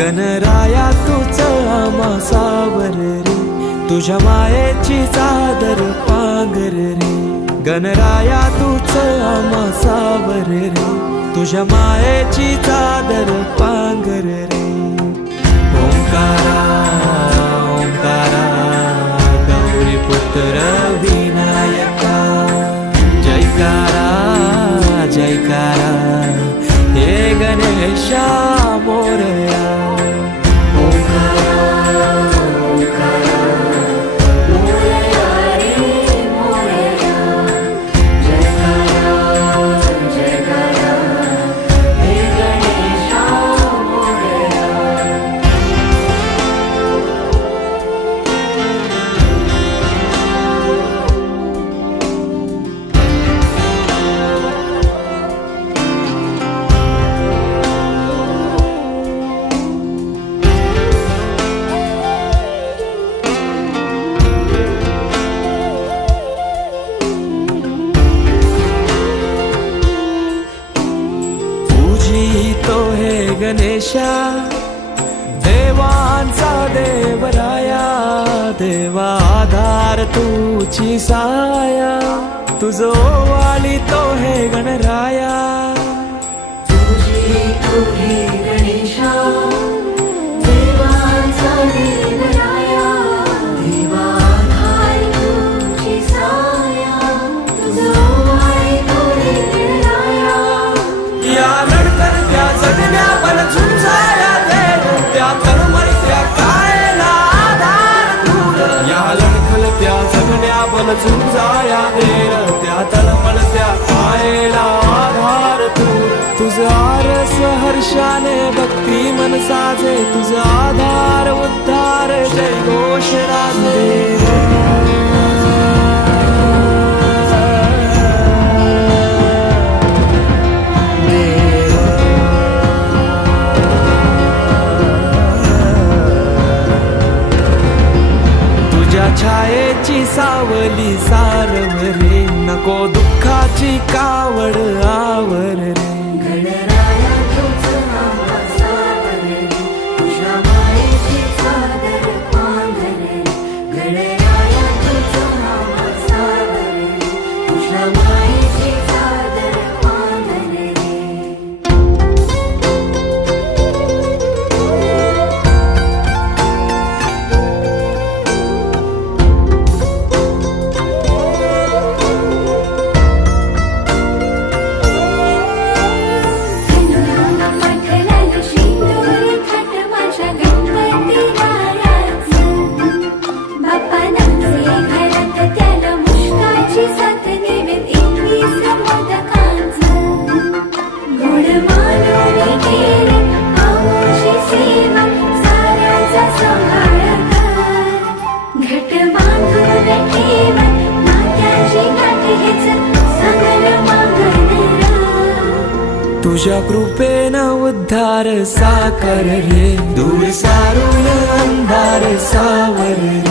गणराया तूच आम्हा सावर रे, तुझ्या मायेची चादर पांघर रे. गणराया तूच आम्हा सावर रे, तुझ्या मायेची चादर पांघर रे. ओंकारा ओंकारा गौरी पुत्र विनायका, जयकारा जयकारा हे गणेशा मोरया. तो हे गणेशा देवांचा देवराया, देवा आधार तुझी साया, तुझो वाली तो हे गणराया. तुझी तो हे गणेशा देवांचा देवराया, देवा आधार तुझी साया, तुझो वाली तो हे गणराया. या लढतरत्या जगण्या बल झुंजाया देव, त्या तळमळत्या काळेला आधार दूर. या लढतरत्या जगण्या बल झुंजाया देव, त्या तळमळत्या काळेला आधार दूर. तुझं आरस हर्षाने भक्ती मन साजे, तुझा आधार उद्धार जय घोष राजे. छायेची सावली सारव रे, नको दुःखाची कावड आवर रे. गणराया तूच आम्हा सावर रे, तुझ्या मायेची चादर पांघर रे. गणराया तूच आम्हा सावर रे, तुझ्या मायेची चादर पांघर रे. तुझ्या कृपेनं उद्धार साकर रे, दूर सारून अंधार सावर रे.